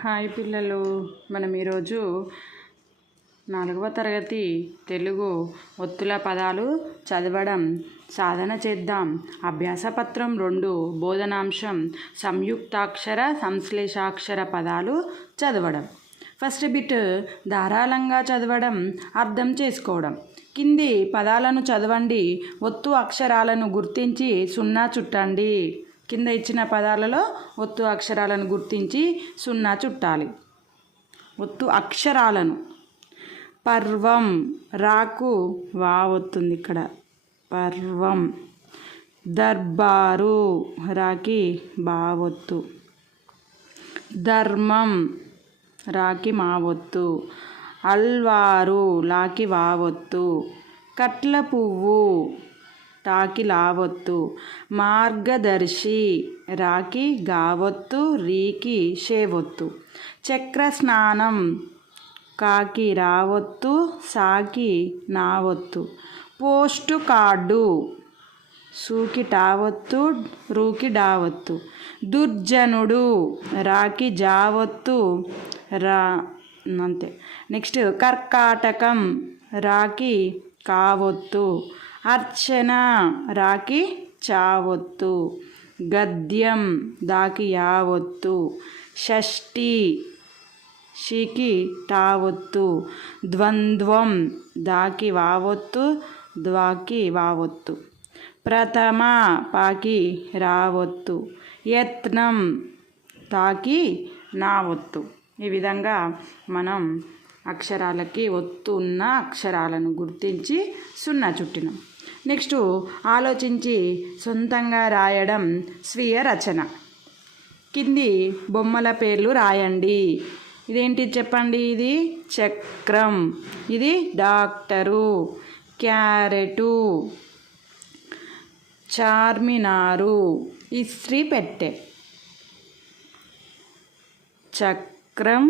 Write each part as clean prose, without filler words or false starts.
Hi పిల్లలు, మనం ఈరోజు 4వ తరగతి తెలుగు ఒత్తుల పదాలు చదవడం సాధన చేద్దాం. అభ్యాసపత్రం 2 బోధనాంశం సంయుక్తాక్షర సంశ్లేషాక్షర పదాలు చదవడం. ఫస్ట్ బిట్ ధారాళంగా చదవడం, అర్థం చేసుకోవడం. కింది పదాలను చదవండి, ఒత్తు అక్షరాలను గుర్తించి 0 చుట్టండి. కింద ఇచ్చిన పదాలలో ఒత్తు అక్షరాలను గుర్తించి 0 చుట్టాలి. ఒత్తు అక్షరాలను పర్వం, రాకు వా వస్తుంది ఇక్కడ, పర్వం. దర్బారు, రాకి బా ఒత్తు. ధర్మం, రాకి మా ఒత్తు. అల్వారు, లాకి వా ఒత్తు. కట్ల పువ్వు, టాకి లావొత్తు. మార్గదర్శి, రాకి గావొత్తు, రీకి షేవొత్తు. చక్ర స్నానం, కాకి రావొత్తు, సాకి నావొత్తు. Post card, సూకి టావొత్తు, రూకి డావొత్తు. దుర్జనుడు, రాకి జావొత్తు, రా అంతే. నెక్స్ట్ కర్కాటకం, రాకి కావొత్తు. అర్చన, రాకి చావొత్తు. గద్యం, దాకి యావొత్తు. షష్ఠి, షికి టావొత్తు. ద్వంద్వం, దాకి వావొత్తు, ద్వాకి వావొత్తు. ప్రథమ, పాకి రావొత్తు. యత్నం, తాకి నావొత్తు. ఈ విధంగా మనం అక్షరాలకి ఒత్తు ఉన్న అక్షరాలను గుర్తించి 0 చుట్టినాం. నెక్స్ట్ ఆలోచించి సొంతంగా రాయడం స్వీయ రచన. కింది బొమ్మల పేర్లు రాయండి. ఇదేంటి చెప్పండి. ఇది చక్రం, ఇది డాక్టరు. క్యారెటు, చార్మినారు, ఇస్త్రీ పెట్టె. చక్రం,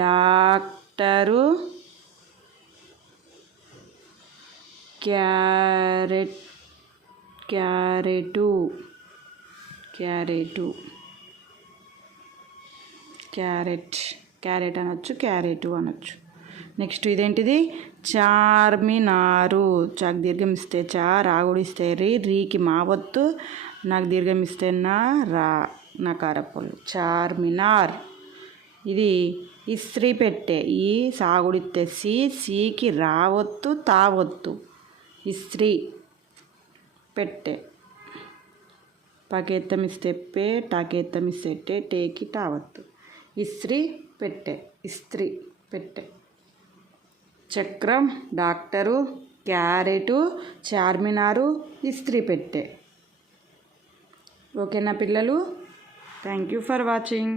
డాక్టరు, క్యారెటు, క్యారెట్ అనొచ్చు, క్యారెటు అనొచ్చు. నెక్స్ట్ ఇదేంటిది చార్మినారు. చాకు దీర్ఘం ఇస్తే చా, రాగుడిస్తే రీ, రీకి మావొత్తు, నాకు దీర్ఘం ఇస్తే నా, రా నకారపొల్లు. చార్మినార్. ఇది ఇస్త్రీ పెట్టె. ఈ సాగుడిస్తే సి, సీకి రావొత్తు, తావొత్తు. ఇస్త్రీ పెట్టె. పకేత్తం ఇస్తే పే, టాకేత్తం ఇస్తే టే, టేకి టావొత్తు. ఇస్త్రీ పెట్టె, ఇస్త్రీ పెట్టె. చక్రం, డాక్టరు, క్యారెటు, చార్మినారు, ఇస్త్రీ పెట్టె. ఓకేనా పిల్లలు? Thank you for watching.